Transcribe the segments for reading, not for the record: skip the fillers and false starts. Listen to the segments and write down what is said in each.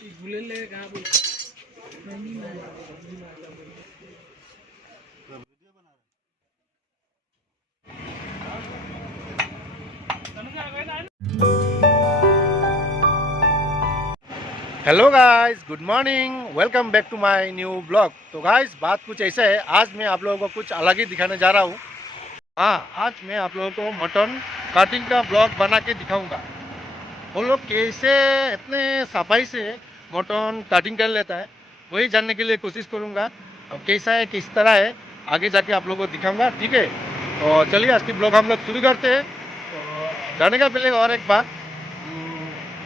Hello guys, good morning, welcome back to my new blog. तो guys, बात कुछ ऐसा है, आज मैं आप लोगों को कुछ अलग ही दिखाने जा रहा हूँ। हाँ, आज मैं आप लोगों को मटन कटिंग का ब्लॉग बना के दिखाऊंगा। वो लोग कैसे इतने सफाई से मटन कटिंग कर लेता है, वही जानने के लिए कोशिश करूँगा। और कैसा है, किस तरह है, आगे जाके आप लोगों को दिखाऊंगा, ठीक है। तो चलिए आज की ब्लॉग हम लोग शुरू करते हैं। तो जाने का पहले और एक बात,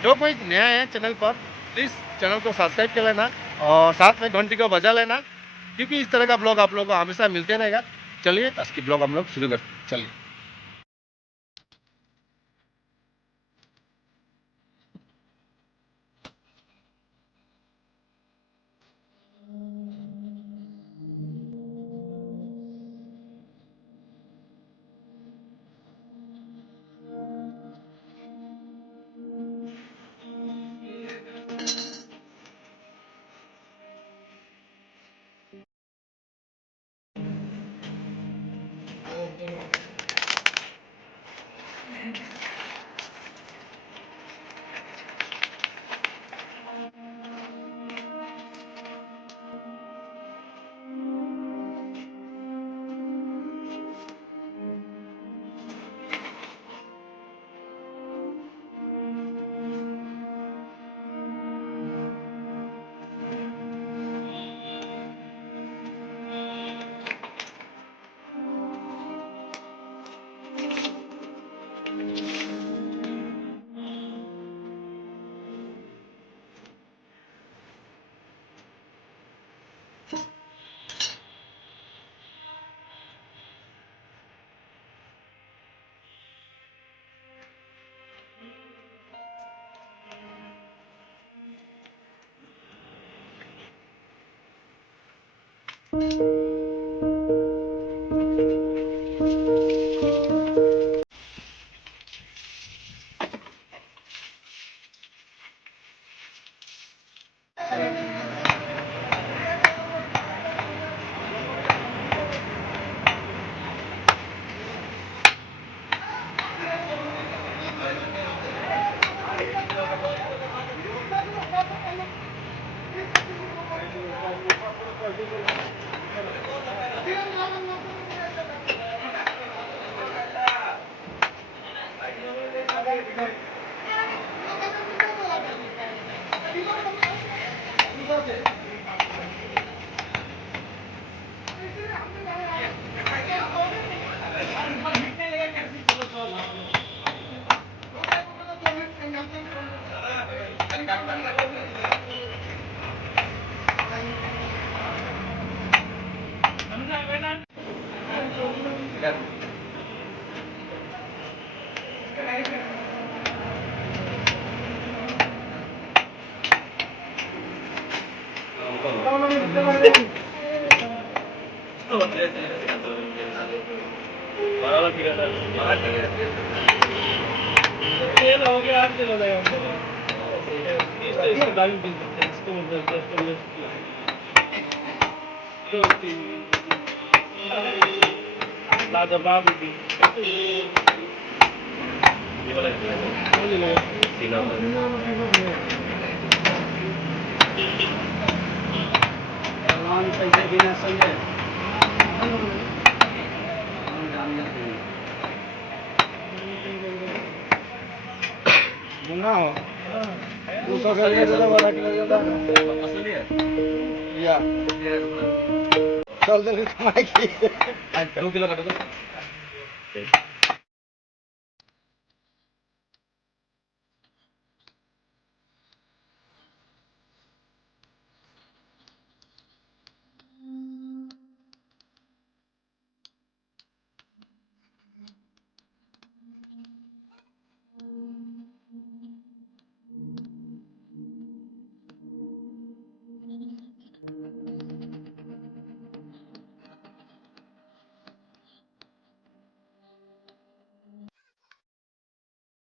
जो कोई नया है चैनल पर, प्लीज़ चैनल को सब्सक्राइब कर लेना और साथ में घंटी को बजा लेना, क्योंकि इस तरह का ब्लॉग आप लोगों को हमेशा मिलते रहेगा। चलिए आज की ब्लॉग हम लोग शुरू करते हैं, चलिए। bunga हो दूसरा कर लिया ज़्यादा बड़ा किलो ज़्यादा असली है या चल दे कमाई की 2 किलो काटो तो